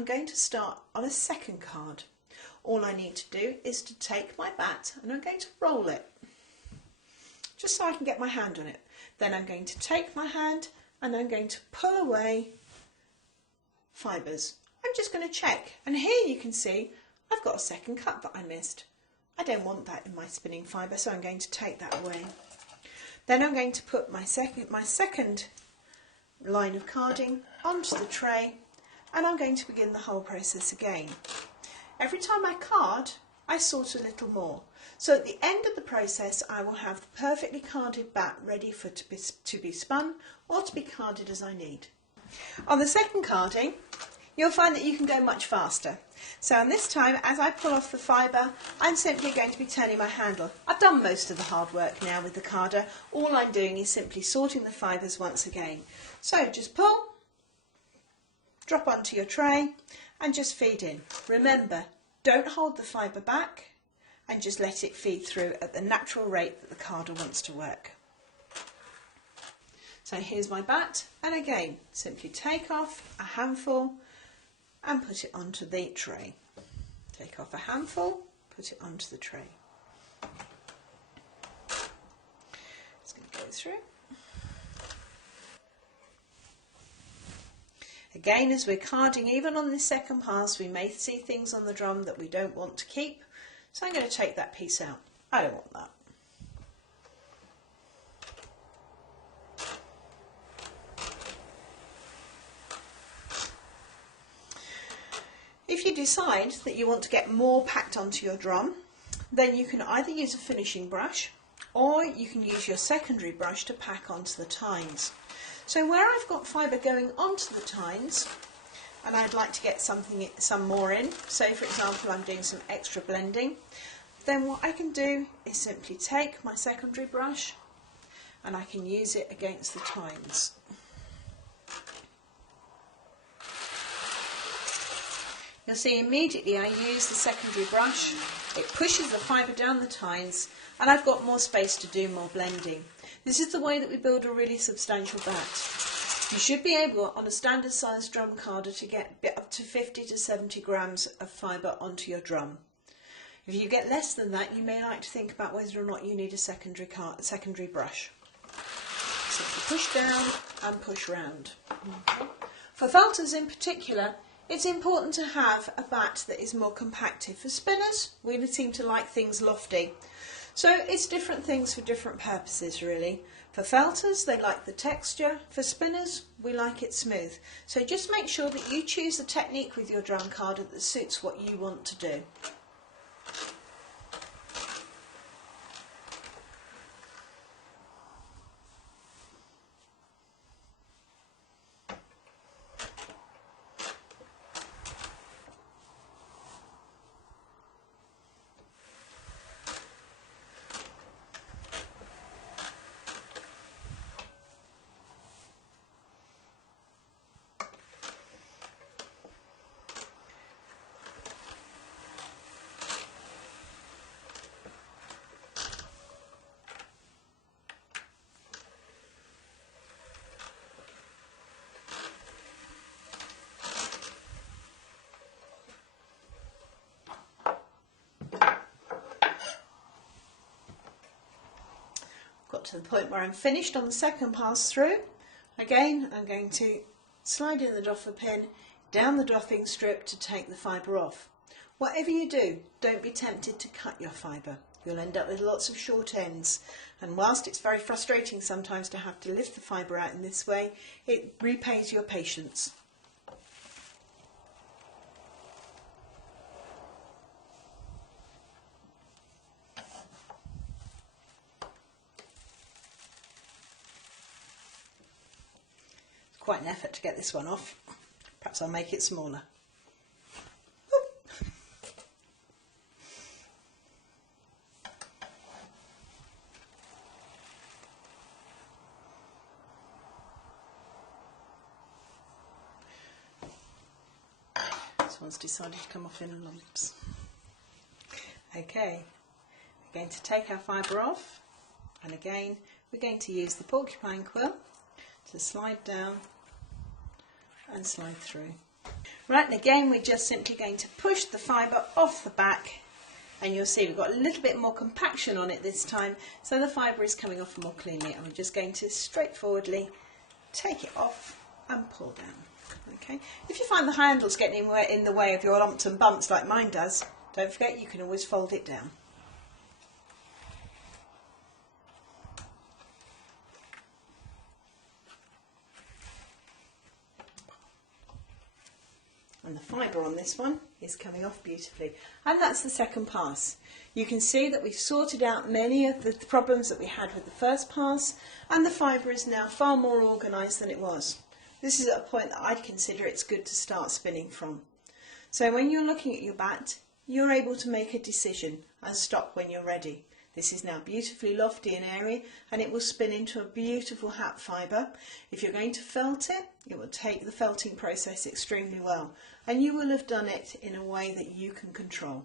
I'm going to start on a second card. All I need to do is to take my batt and I'm going to roll it, just so I can get my hand on it. Then I'm going to take my hand and I'm going to pull away fibres. I'm just going to check, and here you can see I've got a second cut that I missed. I don't want that in my spinning fibre, so I'm going to take that away. Then I'm going to put my second line of carding onto the tray, and I'm going to begin the whole process again. Every time I card, I sort a little more. So at the end of the process, I will have the perfectly carded batt ready to be spun or to be carded as I need. On the second carding, you'll find that you can go much faster. So on this time, as I pull off the fibre, I'm simply going to be turning my handle. I've done most of the hard work now with the carder. All I'm doing is simply sorting the fibres once again. So just pull, drop onto your tray and just feed in. Remember, don't hold the fibre back and just let it feed through at the natural rate that the carder wants to work. So here's my batt, and again, simply take off a handful and put it onto the tray. Take off a handful, put it onto the tray. It's going to go through. Again, as we're carding, even on this second pass, we may see things on the drum that we don't want to keep. So I'm going to take that piece out. I don't want that. If you decide that you want to get more packed onto your drum, then you can either use a finishing brush or you can use your secondary brush to pack onto the tines. So where I've got fibre going onto the tines and I'd like to get some more in, so for example I'm doing some extra blending, then what I can do is simply take my secondary brush and I can use it against the tines. You'll see immediately I use the secondary brush, it pushes the fibre down the tines and I've got more space to do more blending. This is the way that we build a really substantial batt. You should be able, on a standard size drum carder, to get up to 50 to 70 grams of fibre onto your drum. If you get less than that, you may like to think about whether or not you need a secondary brush. Simply push down and push round. For felters in particular, it's important to have a batt that is more compacted. For spinners, we seem to like things lofty. So it's different things for different purposes really. For felters, they like the texture. For spinners, we like it smooth. So just make sure that you choose the technique with your drum carder that suits what you want to do. Got to the point where I'm finished on the second pass through. Again, I'm going to slide in the doffer pin down the doffing strip to take the fibre off. Whatever you do, don't be tempted to cut your fibre. You'll end up with lots of short ends, and whilst it's very frustrating sometimes to have to lift the fibre out in this way, it repays your patience. Quite an effort to get this one off. Perhaps I'll make it smaller. This one's decided to come off in lumps. Okay, we're going to take our fibre off, and again we're going to use the porcupine quill to slide down and slide through. Right, and again we're just simply going to push the fibre off the back, and you'll see we've got a little bit more compaction on it this time, so the fibre is coming off more cleanly, and we're just going to straightforwardly take it off and pull down. Okay. If you find the handle's getting in the way of your lumps and bumps like mine does, don't forget you can always fold it down. And the fibre on this one is coming off beautifully. And that's the second pass. You can see that we've sorted out many of the problems that we had with the first pass, and the fibre is now far more organised than it was. This is at a point that I'd consider it's good to start spinning from. So when you're looking at your batt, you're able to make a decision and stop when you're ready. This is now beautifully lofty and airy, and it will spin into a beautiful hat fibre. If you're going to felt it, it will take the felting process extremely well, and you will have done it in a way that you can control.